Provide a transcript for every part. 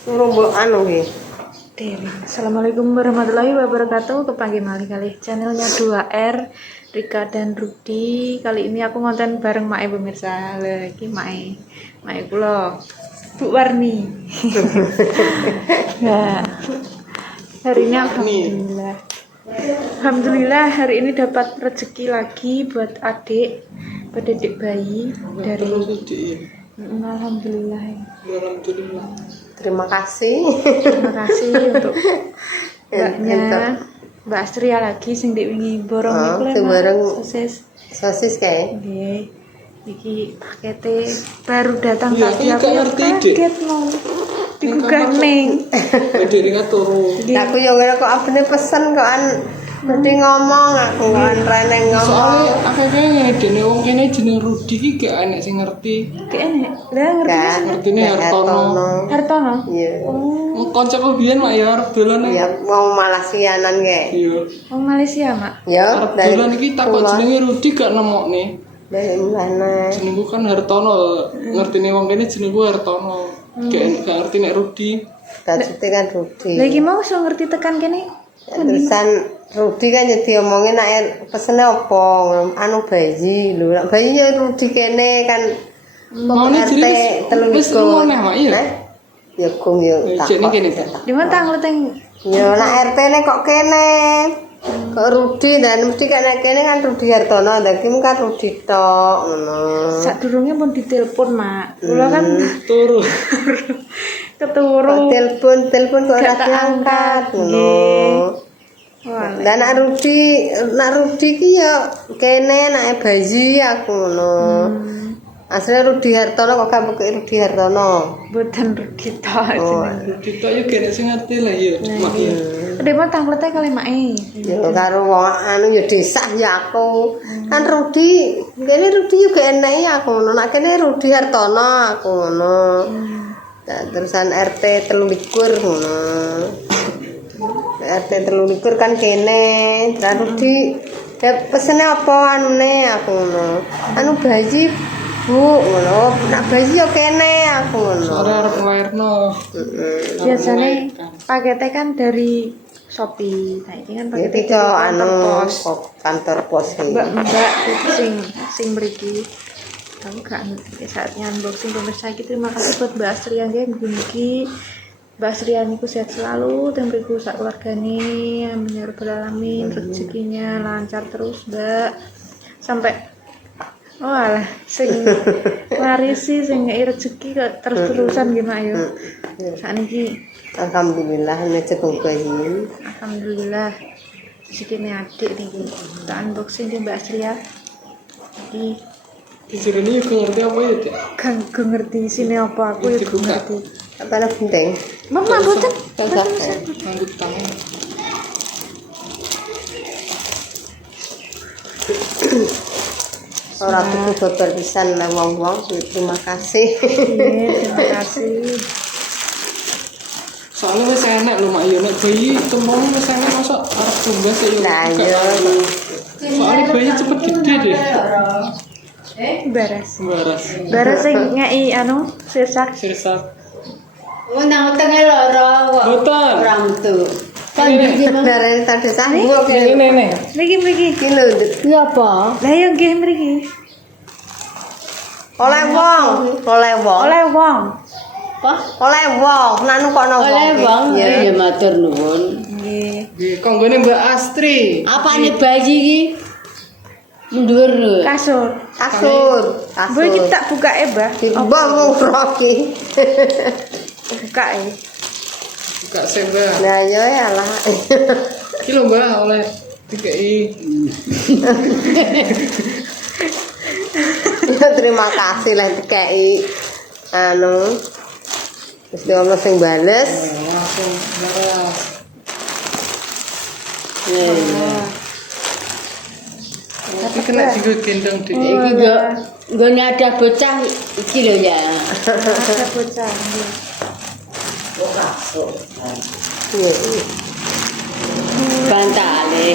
Suruh mbok anu nggih. Assalamualaikum warahmatullahi wabarakatuh. Kepanggih malih kali channelnya 2R Rika dan Rudi. Kali ini aku ngonten bareng Mae pemirsa. Lah iki Mae kula Bu Warni. Nah, hari ini Alhamdulillah hari ini dapat rezeki lagi buat adik bayi dari Alhamdulillah. Terima kasih untuk mbaknya Mbak Astria lagi sing dik wingi borong iku bareng sosis kae. Nggih. Iki pakete baru datang tadi aku kaget mau digugah ning. Dhewe ning turu. Aku yo ngene kok abene pesen kok mesti ngomong aku kan reneng ngomong. Soale akeh ngene wong kene jeneng Rudi iki gak enek sing ngerti. Gak enek. Lah ngertine Hartono. Hartono. Iya. Oh. Kancaku biyen mak ya arep dolan. Iya, mau Malaysianan kae. Iya. Wong Malaysia, Mak. Ya, Arep dolan iki takok jenenge Rudi gak nemokne. Dari mana? Jenengku kan Hartono. Ngertine wong kene jenengku Hartono. Gak ngerti nek Rudi. Maksudnya kan Rudi. Lah iki mau iso ngerti tekan kene. Terusan Rudi kan jadi omongin nak pesene apa anu bayi lho nak bayi ya Rudi kene kan mau nih jadi wis ngomong mak iya ya gong ya tak kene di mana tang leteng ya nak RT ne kok kene kok Rudi dan mesti kan kene kan Rudi Hartono dan kim kan Rudi tok ngono sadurunge pun ditelepon mak kula kan turu keturu telepon kok ora diangkat ngono. Lah nak Rudi ki ya kene nek bayi aku ngono. Asline Rudi Hartono kok kamu ke Rudi Hartono. Mboten Rudi tok jenenge. Rudi tok yo kene sing ngerti lah ya. Mak ya. Dhewe mah tanglete kali mae. Ya karo wong anu ya desa ya aku. Kan Rudi, kene Rudi yo gak enek aku ngono. Nak kene Rudi Hartono aku ngono. Terusan RT 23 ngono. RT 23 kan kene, terus di pesene apa anune aku ngono. Anu bayi Bu ngono, nak bayi yo kene aku ngono. Sore arep nglairno. Biasane pakete kan dari Shopee. Nah, ini kan pakete kantor pos. Mbak sing mriki. Kamu gak ngerti saatnya unboxing pemirsa iki. Terima kasih buat Mbak Astria nggih mugi Mbak Astria niku sehat selalu dan mriku sak keluargane amin ya rabbal alamin rezekinya lancar terus Mbak sampai alah sing larisi sing ngeki rezeki kok terus-terusan nggih Mak yo sakniki alhamdulillah nek bayi alhamdulillah rezekine adik niki tak unboxing nggih Mbak Astria iki Isine yo ngerti apa ya, Dik? Kan ngerti sini apa aku ya ngerti. Apa lah penting? Mama boten. Nganggut tangan. Ora butuh babar pisan lah wong-wong. Terima kasih. Iya, terima kasih. Soalnya wis enak lho mak yo nek bayi tembung wis enak mosok arep tumbas yo. Nah, iya. Soalnya bayi cepet gede deh. Baras sing ngei anu sirsak. Nang tengah loro kok. Boten. Ramtu. Kan iki dari tadi sanggup Ini. Mriki. iki lho. Iya apa? Lah yo nggih mriki. Oleh wong. Apa? Oleh wong, nanu kok nopo. Oleh wong ya matur nuwun. Nggih. Nggih, konggone Mbak Astri. Apane bayi iki? Mundur lho. Kasur. Mbok iki tak bukake, Mbah. Mbah murah ki. Bukake. Buka sembah. Nah yo ya lah. Iki lho Mbak oleh DKI. Terima kasih lah DKI. Anu Gusti Allah sing bales. Langsung baras. Iki kena juga gendong Dik. Iki nggone ada bocah iki lho ya. Ada bocah. Iya. Bantale.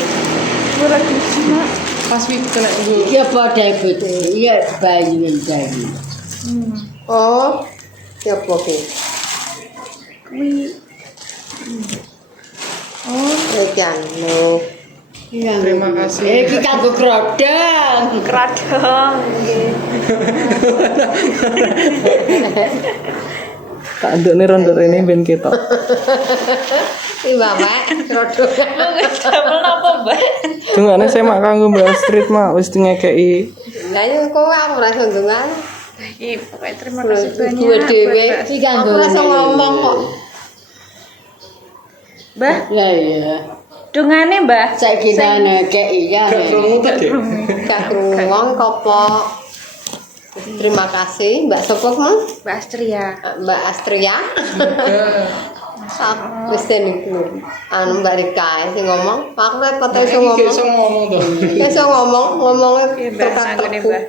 Ora cuci, Mak. Pas wih kena nggo. Iki apa bocah? Iya bayi bayi. Oh, ya apa ki? kuwi. Oh, Iki anu. Terima kasih. Iki kanggo grodong. kradong nggih. Tak nduk nih rondo ini ben ketok. Iki bapak rodongan. Damel napa, Mbak? Dungane saya mak kanggo Mbak Astrid mak wis ngekeki. Lah yo kowe aku ora iso ndongan. Iki pokoknya terima kasih Duwe banyak. dhewe. Iki Aku kanggo ora iso ngomong kok. Mbah, Ya iya. dungane, Mbah. Saiki ta nekeki ya. Gak krungu ta, Dek? Gak krungu kopo. Terima kasih Mbak Sopok Mang. Mbak Astria. Mbak Astria. Sak wis niku. Anu Mbak Rika sing ngomong, aku repot iso Iki iso ngomong. ngomong to. Iso ngomongnya Mbah nggone, Mbah.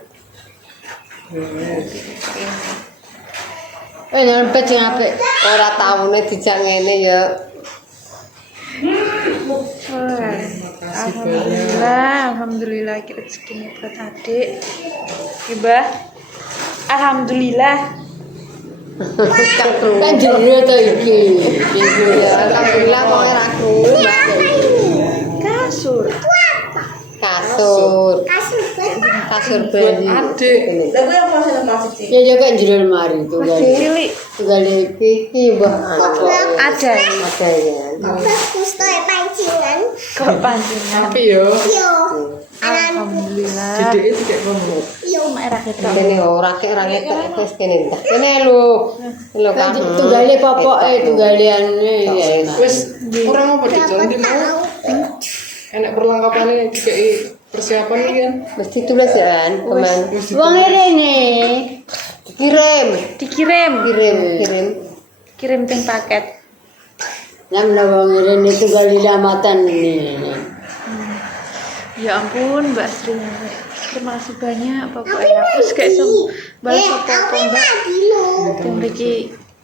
Nyempet sing apik. ora taune dijak ngene ya. Alhamdulillah kita rezeki buat adik. Mbah. Alhamdulillah. Gak krungu. Kan jero to iki. Ya alhamdulillah kok ora krungu Mbak. Kasur. Kasur bayi. Adik. Ya yo kan jero lemari tunggal. Cilik Tunggal Iki Mbak anu. ada. Ada ya. Kok pancingan. Tapi yo Alhamdulillah. jedeke tidak ngono. Mak era ketok. Kene ora kek wis kene. Kene lho. Lho kan. tunggale popoke tunggale ane ya. Wis kurang apa diconti mau. Enak perlengkapane dikei persiapan iki kan. Mesti tulis ya teman. Wong rene. Kirim. Dikirim. Kirim. Ting paket. Namna wong rene tunggal lamatan ini. Ya ampun, Mbak Astri. Terima kasih banyak pokoknya. Aku gak iso balas apa-apa, Mbak. Yang mriki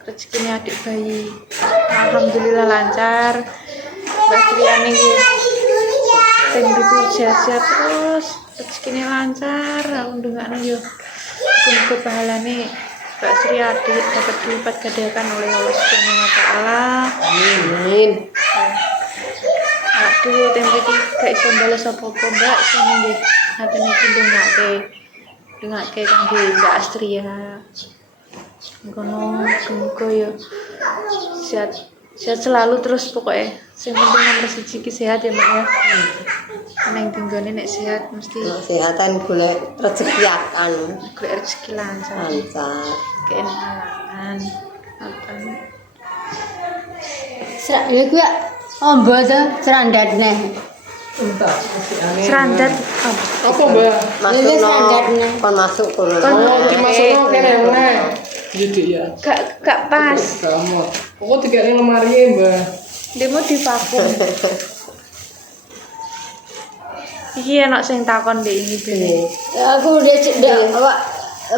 rezekinya adik bayi. Alhamdulillah lancar. Mbak Astri iki sing mriku sehat-sehat terus, rezekinya lancar. Aku ndongakno yo muga pahalane Mbak Astri adik dapat dilipat gandakan oleh Allah Subhanahu wa taala. Amin. Aduh, tempe iki gak iso bales apa-apa, Mbak. Sing nggih ngaten iki ndongake kangge Mbak Astria. Ngono, muga ya sehat selalu terus pokoknya. Sing penting nomor 1 iki sehat ya, Mbak ya. Neng tinggone nek sehat mesti Kesehatan golek rezeki anu golek rezeki lancar. lancar. Keenakan. Ngoten. Serak ya kuwi ombo to serandatne. Serandat Apa, Mbak? Masuk standarnya. kon masuk kono. Oh, dimasukno kene meneh. Jadi ya. gak pas. Kamu. Kok dikene lemari, Mbak? Demo divakum. Iki enak sing takon ndek ini dene. Aku udah cedak awak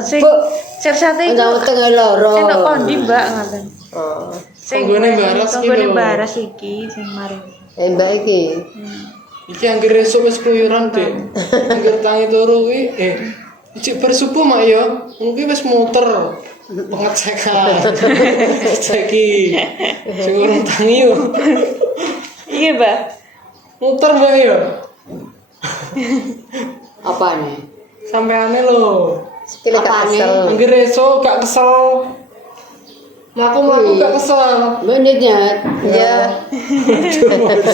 Sing bu cersate ana iku tengah loro. enak kondi, Mbak, ngaten. Oh. Sing Tanggone baras iki tanggone lho. baras iki sing mari. Mbak iki. Iki anggere esuk wis keluyuran, Dek. Anggere tangi turu kuwi cek bersubuh mak ya. Mungkin wis muter. Pengecekan. Ceki. Sing urung tangi yo. Iya, Mbak. Muter Mbak ya. Apane? Sampeane lho. Kene gak Apane? kesel. Anggere esuk gak kesel. Mlaku gak kesel. Menitnya. Ya.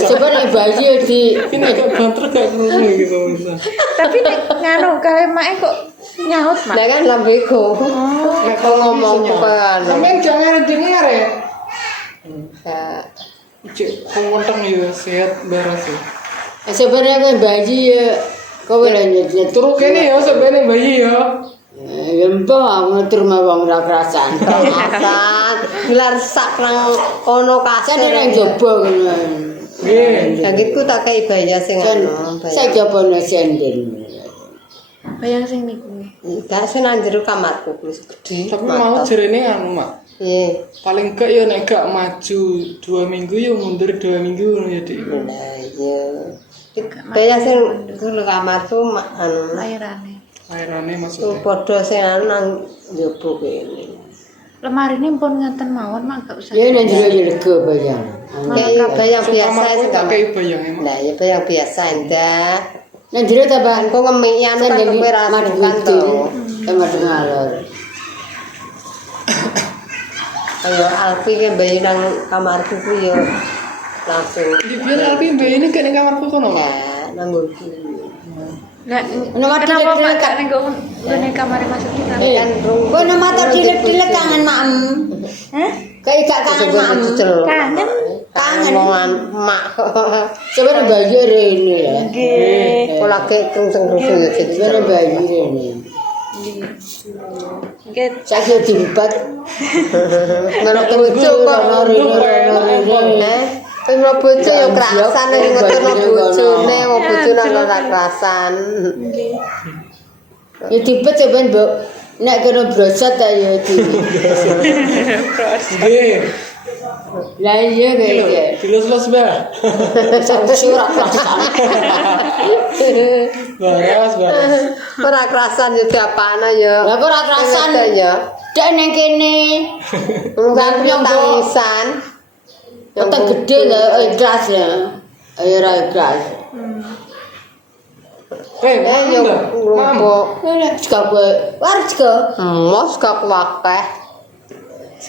Coba nek bayi di Ini agak banter gak krungu gitu bisa. Tapi nek nganu kale make kok nyaut, Mak. Lah kan lambeko. Nek kok ngomong kok anu. Sampeyan jangan dengar ya. Ya. Cek konteng ya sehat beres ya. sebenarnya kowe bayi ya kowe lha nyet Turu kene ya sampeyan bayi ya. Lempo ngatur mah wong ora kerasan. Asat. Gelar sak nang kono Kan kasir. ora njaba ngono. Nggih. Sakitku tak kei baya sing Kan anu. saya jabone sendel. Bayang sing niku. Gak sing nang jero kamarku wis gedhi. Tapi mau jarene anu mak. Iya. Paling gak ya nek gak maju 2 minggu ya mundur 2 minggu ngono ya Dik. Lah iya. Baya sing kulo kamarku anu Lairane. Airane tuh maksudnya. padha sing anu nang njaba kene. Lemari ini pun ngeten mawon mak gak usah. Ya nek jero ya lega bayang. Kayak bayang biasa Kamarku sih tak kamu. kayak bayang emang. Nah, ya bayang biasa ndak. Nek jero ta Bang? Kok ngemik ya kan Jadi kowe ra madu kan itu. to. Madu ngalor. Ayo Alfi ke bayi nang kamarku ku yo langsung. Di biar Alpi mbak ini kan kamarku kono. Ya, nang nggonku. Lah, Nomor kenapa dilek-dilek mak gak ning ngene kamar masuk kita? Kan rung. Kok nama motor dilek-dilek kangen maem. Hah? Kayak gak kangen maem. Kangen? Kangen ngomongan mak. Sebenarnya bayi rene ya. Nggih. Kok lagi kenceng terus ya jadi. Sebenarnya bayi rene. Nggih. Saiki diempat. Melok bojo kok. Kowe mlebu bojo ya kerasan ning ngono bojone, wong bojone ora kerasan. Nggih. Ya diempet sampean mbok nek kena brosot ta ya di. Nggih. Lah iya kayak. Jelas-jelas mbak. Surat kerasan. Baras. Ora kerasan yo diapana ya. Lah kok ora kerasan ya. Dek neng kene. Enggak punya tangisan. Otak gede lah ikhlas ya. Ayo ra ikhlas. Yo ngrumpuk. Lah saka waris kok. Mos gak kuakeh.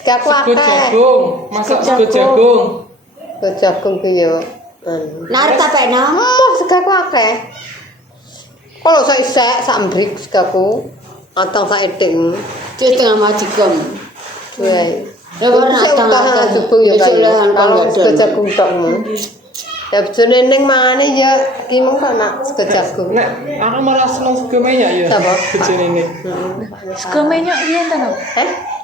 Gak Sego kuakeh. jagung, masak sego jagung. Jagung ku yo. Narik ta pekno? Mos gak kuakeh. Kalau saya isek sak mbrik segaku. Atang sak eting. Terus tengah majikom. Wae. Ya ora Utang subuh ya kan. Kalau sego jagung tokmu. Ya bojone ning mangane ya iki mung kok nak sego jagung. Nek aku malah seneng sego minyak ya. Sapa? Bojone ini. Sego menyok piye ta, Nok?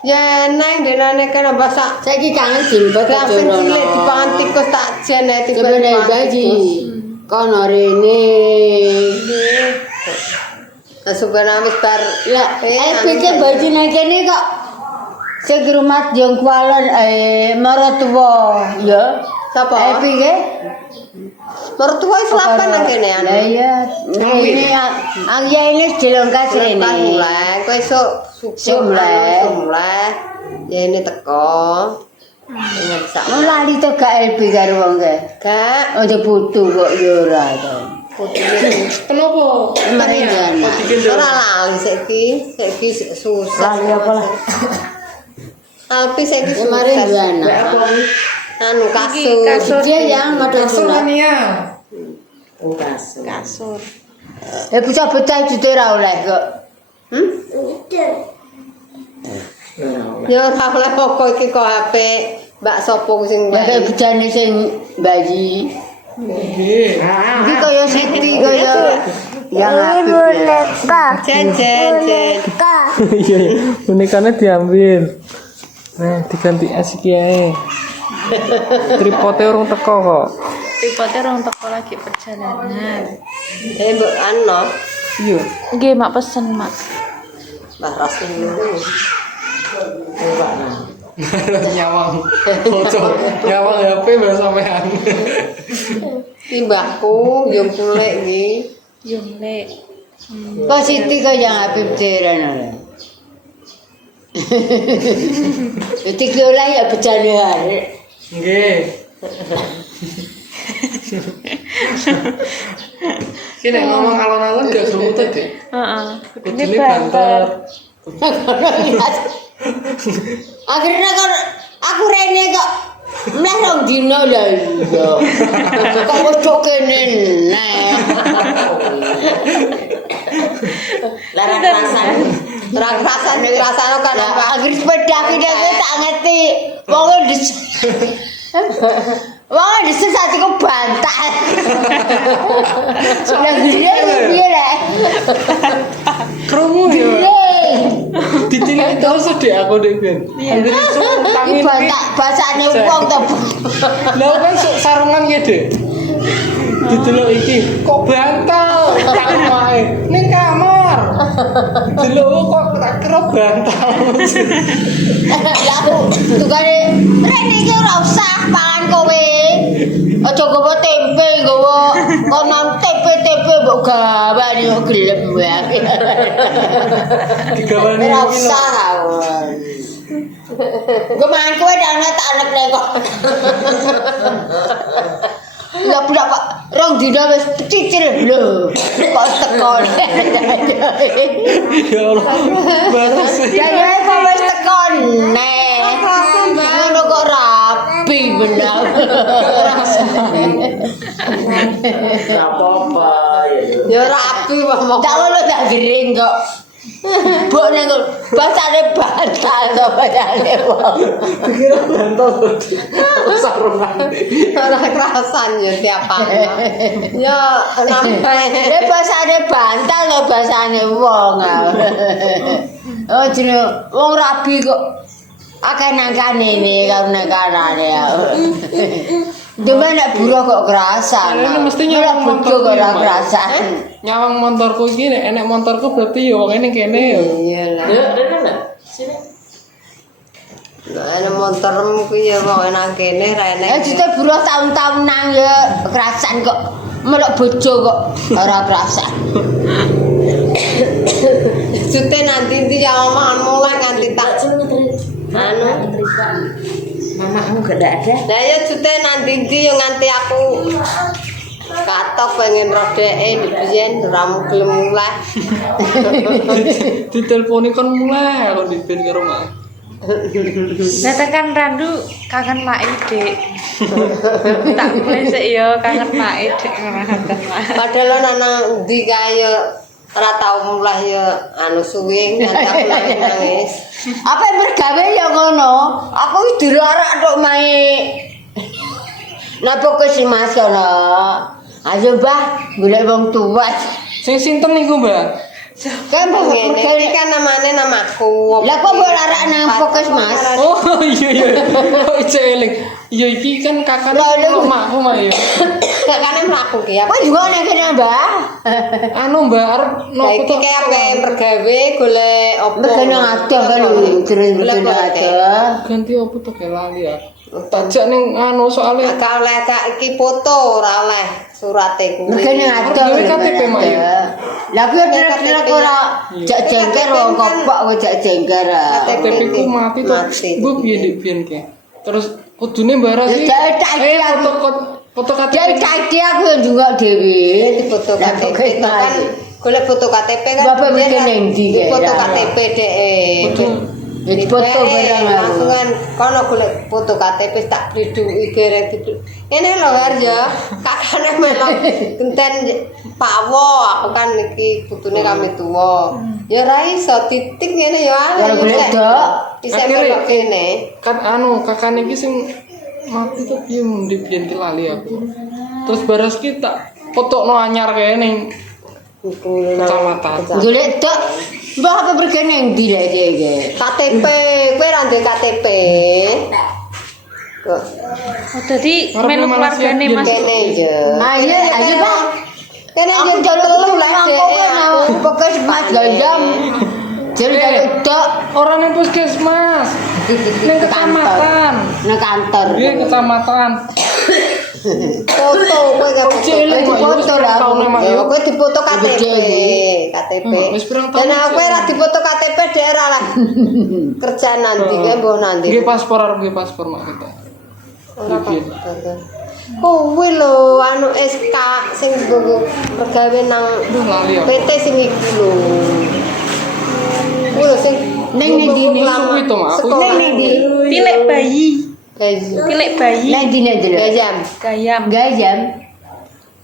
Ya nang denane kena basak. Saiki kangen dimpet Langsung cilik dipangan tikus tak jen tikus. Sebenarnya bayi. Kono rene. Subana wis bar Lah, pikir baju nang kene kok sing rumah jong kualon marotuwa ya. sapa? Pikir Mertua wis lapan nang kene anu. Lah iya. Ini angya ini dilongkas rene. Mulai kowe esuk Mulai. Ya ini teko. Ingat sak. Mau lali to gak LP karo wong ke? Gak Ojo putu kok ya ora to. Kenapa? Mari jana. ora lali saiki susah. Lali apa lah? Alpi saiki Ya mari jana. Anu kasur. Dia yang model sunat. Mania. Kasur. Bocah-bocah itu ora oleh kok. Ya ora oleh pokok iki kok HP Mbak sopo sing Ya kayak bocahne sing bayi. Nggih. Iki kaya Siti kaya yang apik. Jen. Iya, bonekanya diambil. Nah, diganti es iki ae. Tripode urung teko kok. Tripodnya orang teko lagi perjalanan. Mbok anu Iya. Nggih, mak pesen, Mak. Mbah Ras dulu. Nyawang. Foto. Nyawang HP baru sampean. Ki mbahku yo kulek iki. Yung le. Kok Siti kaya yang apik teran ora. Iki kula ya bocahne arek. Nggih. Kene ngomong alon-alon gak geruntet deh. Heeh. Ini Kudune banter. banter. Akhirnya kok aku rene kok mleh rong dino lho iya. Kok ojo kene nek. Larang rasane kan apa? Akhir sepeda kita tak ngerti. Wong dis. Wong dis saat iku bantal. Sudah gede piye lek. Krungu ya. Ditilik terus deh aku deh Ben. Anggere iso Iki tangi bantak basane wong to. Lah kan sarungan ya deh. Didelok iki kok bantal tak wae ning kamar. Delok kok tak kira bantal. Ya aku tukane rene iki ora usah pangan kowe. Aja gowo tempe, gowo konon tempe mbok gawani kok gelem wae. Digawani Ora usah. Gue main kowe anak kok. Lah berapa rong dina wis cicil lho. Kok tekon. Ya Allah. Batas. Ya kok wis tekon nek. Ngono kok rapi benar. apa-apa Ya rapi wong. Tak ngono tak gering kok. Mbok nek basane bantal to bayane wong. Pikir bantal sarungan. Ora kerasan ya tiap ana. Ya nambah. Nek basane bantal to basane wong. Oh jeneng wong rabi kok akeh nangkane ini karo nangkanane. Dewe nek buruh kok kerasan. Ini mestinya nek bojo kok ora kerasan. Nyawang motorku iki nek enek motorku berarti ya wong ini kene ya. Iyalah. ya Rena sini Nah, ana motormu kuwi ya kok nang kene ra enek. Jute buruh tahun-tahun nang ya kerasan kok melok bojo kok ora kerasan. Jute nanti ndi ya omongan mulai nganti tak anu. Mamamu gak ada. Lah ya jute nanti ndi yo nganti aku katok pengen roh dheke biyen ora gelem mulai. Diteleponi kon mulai kon dipin karo mak. Nah tekan Randu kangen mak Dek. Tak mulai sik ya kangen mak Dek ngono Mak. Padahal ana ndi kae yo ora tau mulai yo anu suwi nganti aku nangis. Apa yang bergawe ya ngono? Aku wis dilarak tok mae. Napa kok si Mas kono? Ayo Mbah, golek wong tua. Sing sinten niku, Mbak? Kan Ngene ngene. iki kan namane namaku. Lah kok mbok larak nang Puskesmas? Oh iya iya. Kok iso eling. Ya iki kan kakakne karo makku mak ya. Kakane mlaku ki apa? Apa juga nek kene Mbah? Anu Mbak arep Lah nopo iki kayak apa bergawe golek opo? Mereka ngadoh kan terus betul ngadoh. ganti opo to lali ya. Tajak ning anu soalnya Gak oleh gak iki foto ora oleh surate kuwi. Mereka ngadoh. Gawe KTP, Mak, ya? Lah kuwi trek-trek ora jak jengker wong kopok kok jak jengker. KTP ku mati to. Bu piye dik piyen ke. Terus kudune mbaras iki. Ya, tak Foto Jadi KTP. kaki aku yang juga dewi. Di foto Lah, KTP kok itu kan golek foto KTP kan. Bapak biyen bikin kan yang di di foto daerah. KTP dhek. Jadi foto barang aku. Langsungan kono golek foto KTP tak bliduki gerek itu. Ini lho Harjo, kakane melok genten Pak Wo, aku kan iki putune kami tuwa. Ya ora iso titik ngene ya. Ya golek dok. Bisa melok kene. Kan anu kakakne iki sing mati to piye mundi piyen ki lali aku. Terus baras ki tak fotokno anyar kae ning kecamatan. Golek dok. Mbak apa berkene yang di lek iki. KTP, kowe ra ndek KTP. Kok Oh dadi melu keluargane Mas. kene ya. Ayo Pak. Kene Aku yo jaluk telu lu lah lah dhek. Puskesmas gajam. Jadi jaluk dok Ora ning puskesmas. Ning kecamatan. nang kantor. Iya kecamatan. Foto kowe gak Cilik, Mak, foto wis lah. tahun, Mak, Ya yo. kowe difoto KTP. KTP. Wis pirang tahun, Dan aku Cik. ra difoto KTP daerah lah. Kerja nanti kae mbok nanti. Nggih paspor arep nggih paspor mak kita. Ora apa-apa. Kuwi lho anu SK sing nggo mergawe nang Duh lali aku. PT sing iki lho. Kuwi lho sing Neng ndi ning Suwi to, Mak. Aku Sekolah. Neng ndi? Tilek bayi. Gaji. Tilek bayi. Neng ndi nek dulu. Gajam. Gayam. Gajam.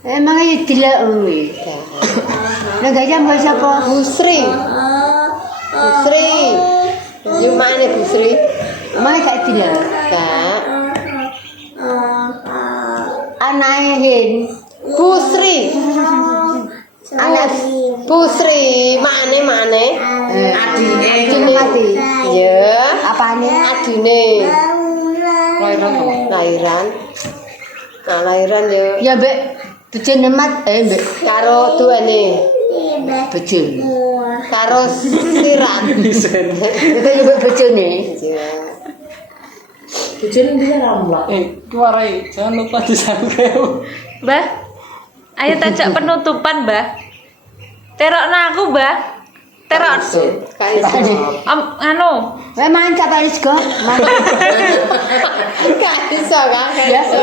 Emang aja tidak umi. Nah gajam bahasa apa? Busri. Busri. Gimana Busri? Mana kak tidak? Kak. Anahin. Busri. Anak Busri. Mane? adine mati. Ya. Apane? Adine. Lahiran to. Lahiran. Nah, lahiran ya Ya mbek bejone mat mbek karo duane. bejone. Karo sirat. Itu ya mbek bejone. Ya. Kewarai, jangan lupa disangkeu. Mbah. Ayo tajak penutupan, Mbah. Terokno aku, Mbah. Terus. Anu, Weh main kapan sego? Gak iso kan? Biasa.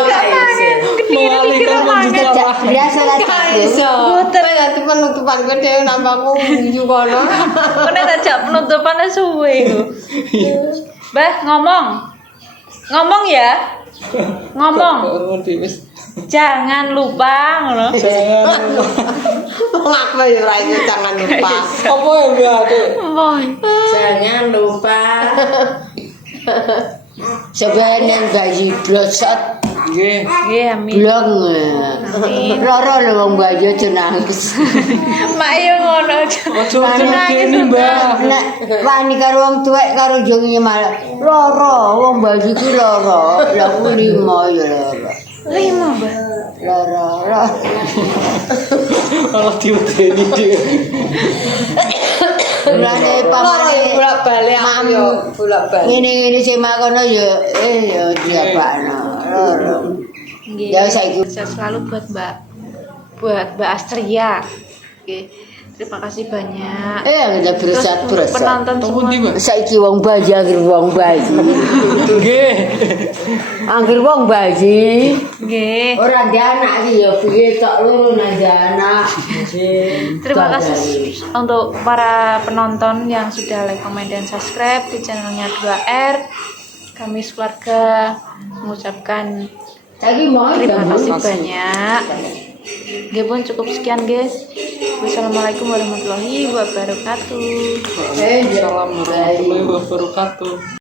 Mengalihkan lanjutan Biasa lah. Gak iso. Tapi nanti penutupan gue dia nambah nguyu kono. kene tajak penutupannya suwe iku. Bah, ngomong ya. Ngomong. Jangan lupa ngono. Ngapa ya ora iso jangan lupa. Apa ya Mbak Ade? Boy. Jangan lupa. Sebenarnya gaji blosot Nggih. Nggih, amin. blong. Loro lho wong bayi aja nangis. Mak yo ngono. Ojo ngene Mbak. Nek wani karo wong tuwek karo jonge malah loro wong bayi ku loro. Lah ku limo ya loro. 5, Mbak. Loro. Malah diudeni dhewe. Mulane Loro ya pamane bolak-balik aku yo bolak-balik. ngene-ngene sing makono ya ya diapakno. Loro. Nggih. Ya saiki Sukses selalu buat Mbak Astria. Oke. Terima kasih banyak. kita bersat Penonton Tunggu semua. ndi, Mbak? Saiki wong bayi anggere wong bayi. Nggih. Anggere wong bayi. Nggih. Ora ndek anak iki ya piye tok loro nang anak. Terima kasih untuk para penonton yang sudah like, comment, dan subscribe di channelnya 2R. Kami sekeluarga mengucapkan Saiki mau terima kasih banyak. Nggih pun cukup sekian guys. Wassalamualaikum warahmatullahi wabarakatuh. Assalamualaikum warahmatullahi wabarakatuh.